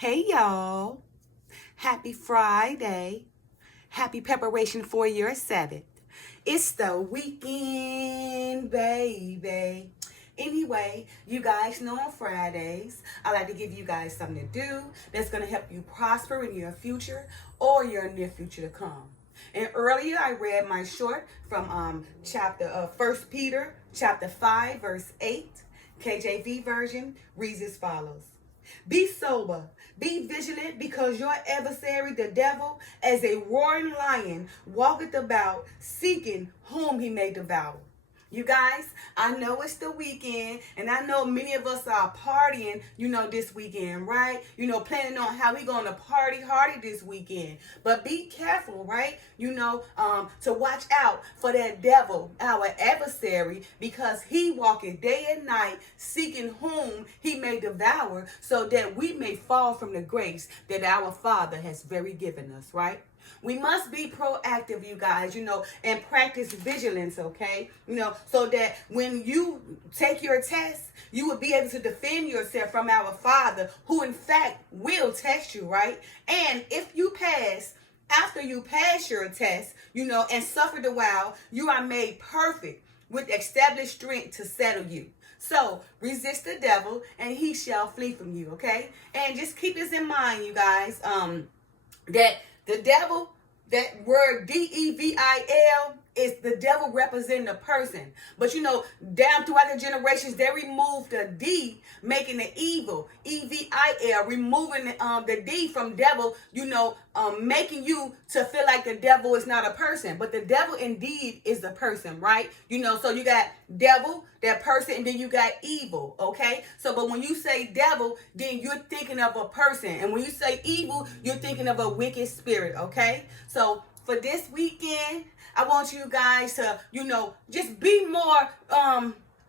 Hey y'all, happy Friday. Happy preparation for your Sabbath. It's the weekend, baby. Anyway, you guys know on Fridays, I like to give you guys something to do that's going to help you prosper in your future or your near future to come. And earlier I read my short from chapter 1 Peter chapter 5 verse 8. KJV version reads as follows. Be sober, be vigilant, because your adversary, the devil, as a roaring lion, walketh about, seeking whom he may devour. You guys, I know it's the weekend, and I know many of us are partying, this weekend, right? Planning on how we going to party hardy this weekend. But be careful, right? To watch out for that devil, our adversary, because he walketh day and night, seeking whom he may devour, so that we may fall from the grace that our Father has very given us, right? We must be proactive, you guys, and practice vigilance, okay? So that when you take your test, you will be able to defend yourself from our Father, who in fact will test you, right? And if you pass, after you pass your test, and suffered a while, you are made perfect with established strength to settle you. So resist the devil and he shall flee from you, okay? And just keep this in mind, you guys, that the devil, that word devil, is the devil representing a person. But down throughout the generations, they removed the D, making it evil. evil, removing the D from devil, making you to feel like the devil is not a person. But the devil indeed is the person, right? So you got devil, that person, and then you got evil, okay? So, but when you say devil, then you're thinking of a person. And when you say evil, you're thinking of a wicked spirit, okay? So for this weekend, I want you guys to, just be more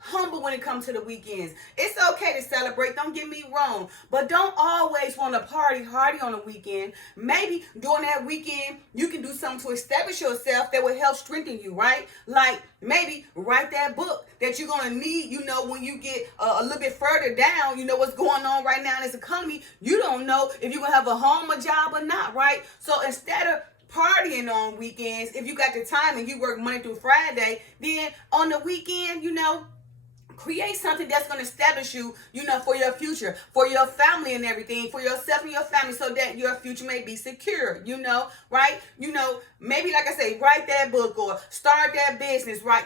humble when it comes to the weekends. It's okay to celebrate, don't get me wrong, but don't always want to party hardy on the weekend. Maybe during that weekend, you can do something to establish yourself that will help strengthen you, right? Like maybe write that book that you're going to need, when you get a little bit further down, what's going on right now in this economy. You don't know if you're going to have a home, a job or not, right? So instead of partying on weekends, if you got the time and you work Monday through Friday, then on the weekend, create something that's going to establish you, for your future, for your family and everything, for yourself and your family, so that your future may be secure, right? Maybe like I say, write that book or start that business, right?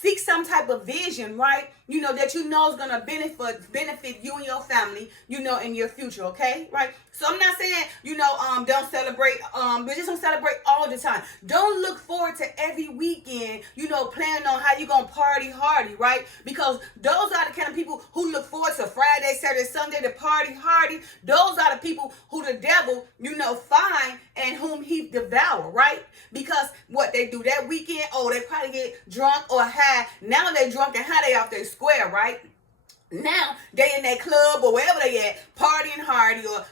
Seek some type of vision, right? That is going to benefit you and your family, in your future, okay? Right? So I'm not saying, don't celebrate, but just don't celebrate all the time. Don't look forward to every weekend, planning on how you're going to party hardy, right? Because those are the kind of people who look forward to Friday, Saturday, Sunday to party hardy. Those are the people who the devil, find and whom he devour, right? Because what they do that weekend, they probably get drunk or high. Now they drunk and high, they off their square, right? Now they in that club or wherever they at, partying hardy or,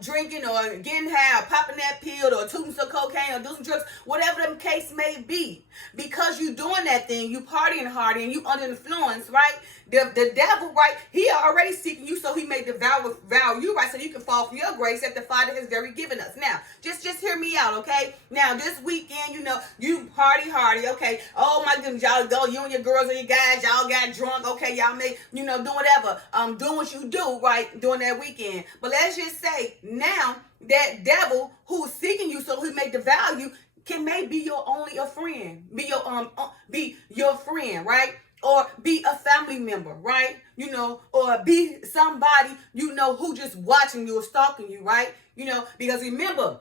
drinking or getting high or popping that pill or tooting some cocaine or doing some drugs, whatever the case may be. Because you doing that thing, you partying hardy and you under influence, right? The devil, right, he already seeking you so he may devour you, right, so you can fall from your grace that the Father has very given us. Now, just hear me out, okay? Now, this weekend, you party hardy, okay? Oh, my goodness, y'all go, you and your girls and your guys, y'all got drunk, okay? Y'all may, do whatever, doing what you do, right, during that weekend. But let's just say, now, that devil who's seeking you so he may devour you can may be your only a friend, be your friend, right? Or be a family member, right? Or be somebody, who just watching you or stalking you, right? Because remember,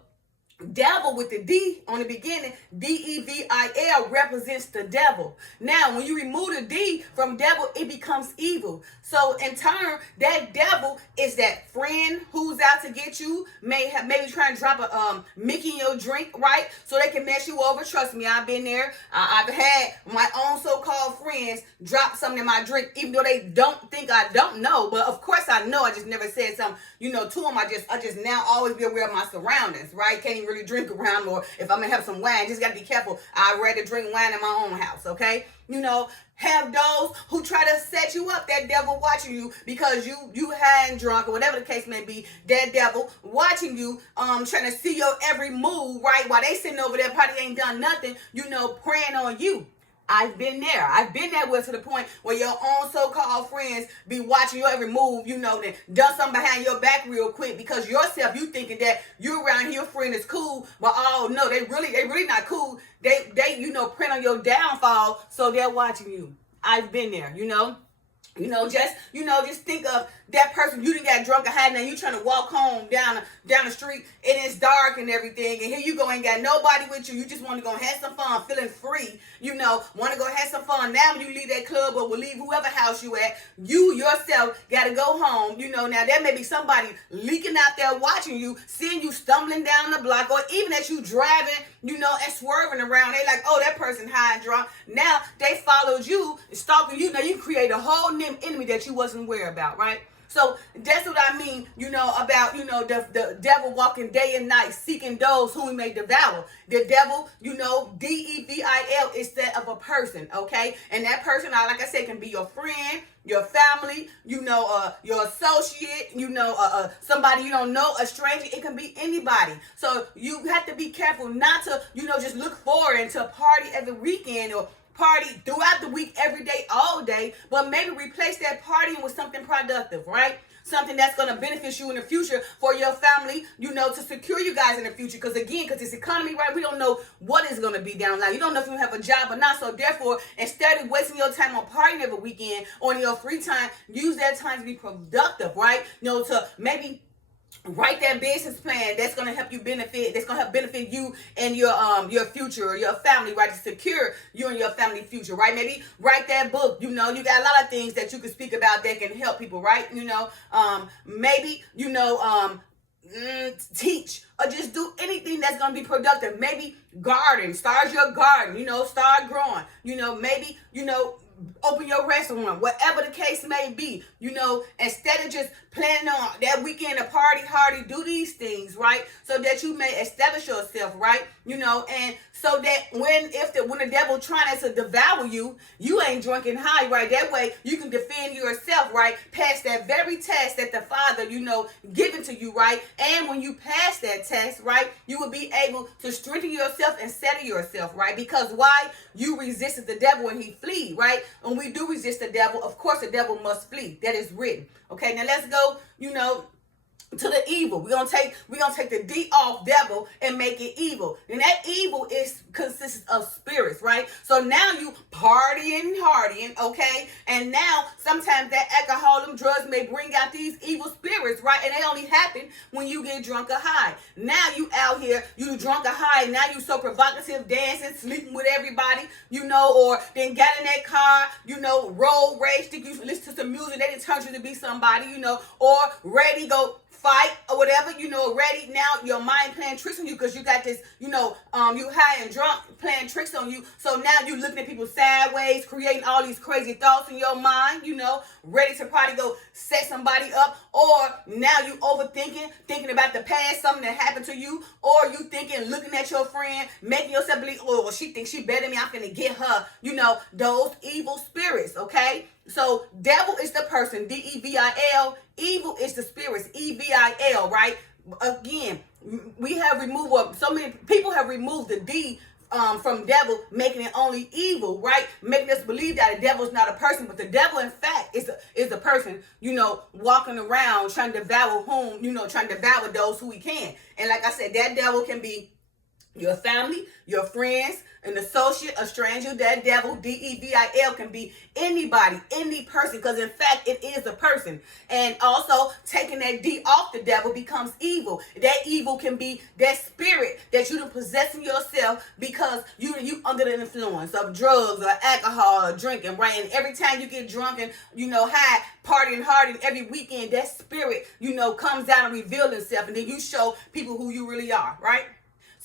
devil with the D on the beginning, devil represents the devil. Now, when you remove the D from devil, it becomes evil. So in turn, that devil is that friend who's out to get you, maybe trying to drop a Mickey in your drink, right? So they can mess you over. Trust me, I've been there. I've had my own so-called friends drop something in my drink, even though they don't think I don't know. But of course I know. I just never said something, to them. I just now always be aware of my surroundings, right? Can't even even really drink around, or if I'm gonna have some wine, just gotta be careful. I'd rather drink wine in my own house, okay? Have those who try to set you up, that devil watching you because you high and drunk or whatever the case may be, that devil watching you, trying to see your every move, right? While they sitting over there probably ain't done nothing, preying on you. I've been there. I've been there to the point where your own so-called friends be watching your every move, then done something behind your back real quick because yourself, you thinking that you around here, your friend is cool, but oh no, they really not cool. They print on your downfall, so they're watching you. I've been there, just think of that person. You done got drunk and high, now you trying to walk home down the street and it's dark and everything, and here you go, ain't got nobody with you. You just want to go have some fun, feeling free, want to go have some fun. Now when you leave that club or will leave whoever house you at, you yourself got to go home. Now there may be somebody leaking out there watching you, seeing you stumbling down the block, or even as you driving, and swerving around. They like, oh, that person high and drunk. Now they followed you, stalking you. Now you create a whole new enemy that you wasn't aware about, right? So that's what I mean, about, the devil walking day and night, seeking those whom he may devour. The devil, devil, is that of a person, okay? And that person, like I said, can be your friend, your family, your associate, somebody you don't know, a stranger. It can be anybody. So you have to be careful not to, just look forward to a party every weekend or party throughout the week, every day, all day, but maybe replace that partying with something productive, right? Something that's going to benefit you in the future for your family, to secure you guys in the future. Because this economy, right, we don't know what is going to be down the line. You don't know if you have a job or not. So therefore, instead of wasting your time on partying every weekend or in your free time, use that time to be productive, right? To maybe write that business plan that's going to help you benefit, that's going to help benefit you and your future or your family, right? To secure you and your family future, right? Maybe write that book. You got a lot of things that you can speak about that can help people, right? Maybe, teach or just do anything that's going to be productive. Maybe garden, start your garden, start growing, maybe, open your restaurant, whatever the case may be, instead of just planning on that weekend, a party hardy, do these things, right? So that you may establish yourself, right? And so that when the devil trying to devour you, you ain't drunk and high, right? That way you can defend yourself, right? Pass that very test that the Father, given to you, right? And when you pass that test, right, you will be able to strengthen yourself and settle yourself, right? Because why? You resisted the devil and he flee, right? When we do resist the devil, of course the devil must flee. That is written. Okay, now let's go, to the evil. We're gonna take the D off devil and make it evil. And that evil consists of spirits, right? So now you partying, okay? And now sometimes that alcohol and drugs may bring out these evil spirits, right? And they only happen when you get drunk or high. Now you out here, you drunk or high, now you so provocative, dancing, sleeping with everybody, or then got in that car, road rage, think you listen to some music, they didn't turn you to be somebody, or ready to go fight or whatever, ready. Now your mind playing tricks on you because you got this, you high and drunk playing tricks on you. So now you looking at people sideways, creating all these crazy thoughts in your mind, ready to probably go set somebody up. Or now you overthinking, thinking about the past, something that happened to you. Or you thinking, looking at your friend, making yourself believe, oh, well, she thinks she better than me, I'm finna get her. Those evil spirits, okay? So devil is the person, D-E-V-I-L. Evil is the spirits, E-V-I-L, right? Again, we have removed, so many people have removed the D from devil, making it only evil, right? Making us believe that the devil is not a person, but the devil, in fact, is a person, walking around trying to devour trying to devour those who he can. And like I said, that devil can be your family, your friends, an associate, a stranger. That devil, D-E-V-I-L, can be anybody, any person, because in fact, it is a person. And also, taking that D off the devil becomes evil. That evil can be that spirit that you done possess in yourself because you under the influence of drugs or alcohol or drinking, right? And every time you get drunk and, high, partying hard, and every weekend, that spirit, comes out and reveals itself, and then you show people who you really are, right?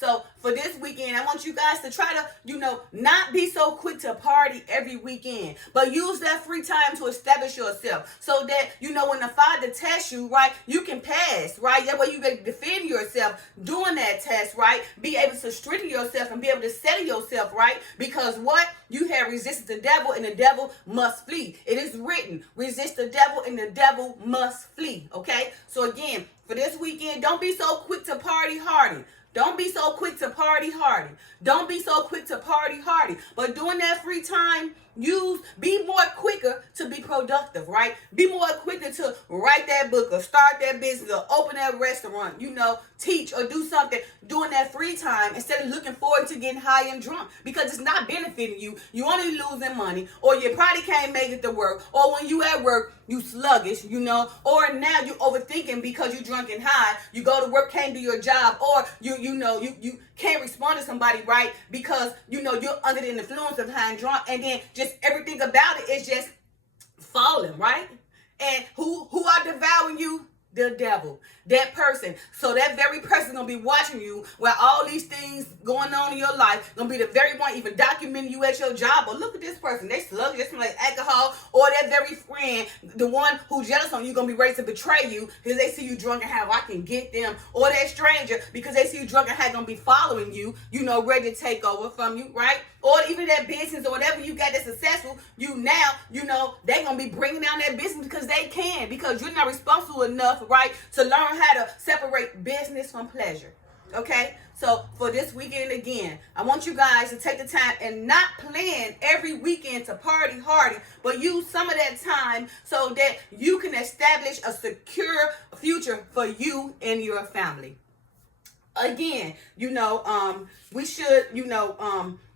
So for this weekend, I want you guys to try to, not be so quick to party every weekend, but use that free time to establish yourself so that, when the Father tests you, right, you can pass, right? That way you can defend yourself doing that test, right? Be able to strengthen yourself and be able to settle yourself, right? Because what? You have resisted the devil and the devil must flee. It is written, resist the devil and the devil must flee, okay? So again, for this weekend, don't be so quick to party hardy. Don't be so quick to party hardy. Don't be so quick to party hardy. But during that free time, be more quicker to be productive, right? Be more quicker to write that book or start that business or open that restaurant, teach or do something during that free time instead of looking forward to getting high and drunk, because it's not benefiting you. You only losing money, or you probably can't make it to work, or when you at work, you sluggish, or now you overthinking because you drunk and high. You go to work, can't do your job, or you can't respond to somebody right because you're under the influence of high and drunk, and then just everything about it is just falling, right? And who are devouring you? The devil, that person. So that very person gonna be watching you while all these things going on in your life, gonna be the very one even documenting you at your job. But look at this person, they slug, just like alcohol, or that very friend, the one who's jealous on you, gonna be ready to betray you because they see you drunk and how I can get them, or that stranger because they see you drunk and how gonna be following you, ready to take over from you, right? Or even that business or whatever you got that's successful, they gonna be bringing down that business because they can, because you're not responsible enough, right, to learn how to separate business from pleasure. Okay, so for this weekend again, I want you guys to take the time and not plan every weekend to party hardy, but use some of that time so that you can establish a secure future for you and your family. Again, we should,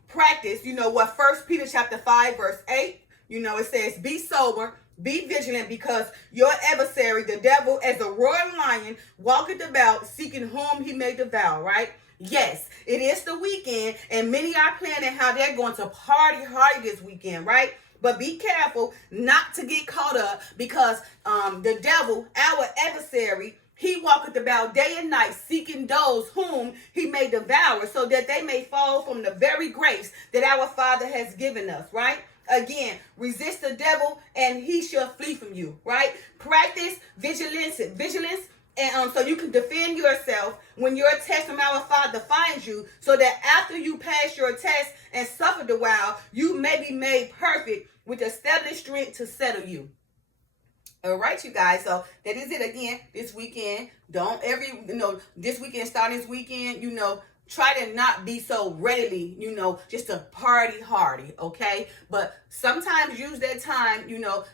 practice, what 1 Peter chapter 5, verse 8, it says, be sober, be vigilant, because your adversary, the devil, as a roaring lion, walketh about, seeking whom he may devour, right? Yes, it is the weekend, and many are planning how they're going to party hardy this weekend, right? But be careful not to get caught up, because the devil, our adversary, he walketh about day and night, seeking those whom he may devour, so that they may fall from the very grace that our Father has given us, right? Again, resist the devil and he shall flee from you, right? Practice vigilance, and so you can defend yourself when your test from our Father finds you, so that after you pass your test and suffered a while, you may be made perfect with established strength to settle you. All right, you guys. So that is it again. This weekend, this weekend, starting this weekend, try to not be so readily, just to party hardy, okay? But sometimes use that time,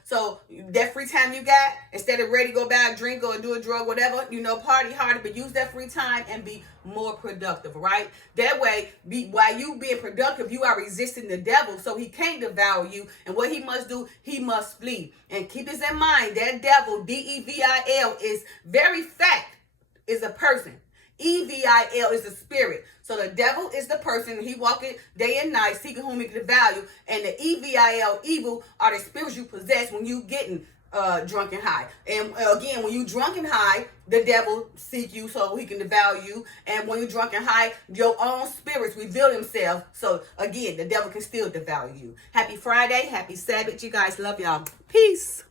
so that free time you got, instead of ready to go buy a drink or do a drug, whatever, party hardy, but use that free time and be more productive, right? That way, while you being productive, you are resisting the devil, so he can't devour you. And what he must do, he must flee. And keep this in mind, that devil, devil, is very fact, is a person. Evil is the spirit. So the devil is the person. He walking day and night, seeking whom he can devour. And the evil, are the spirits you possess when you getting drunk and high. And again, when you drunk and high, the devil seek you so he can devour you. And when you drunk and high, your own spirits reveal themselves. So again, the devil can still devour you. Happy Friday. Happy Sabbath. You guys, love y'all. Peace.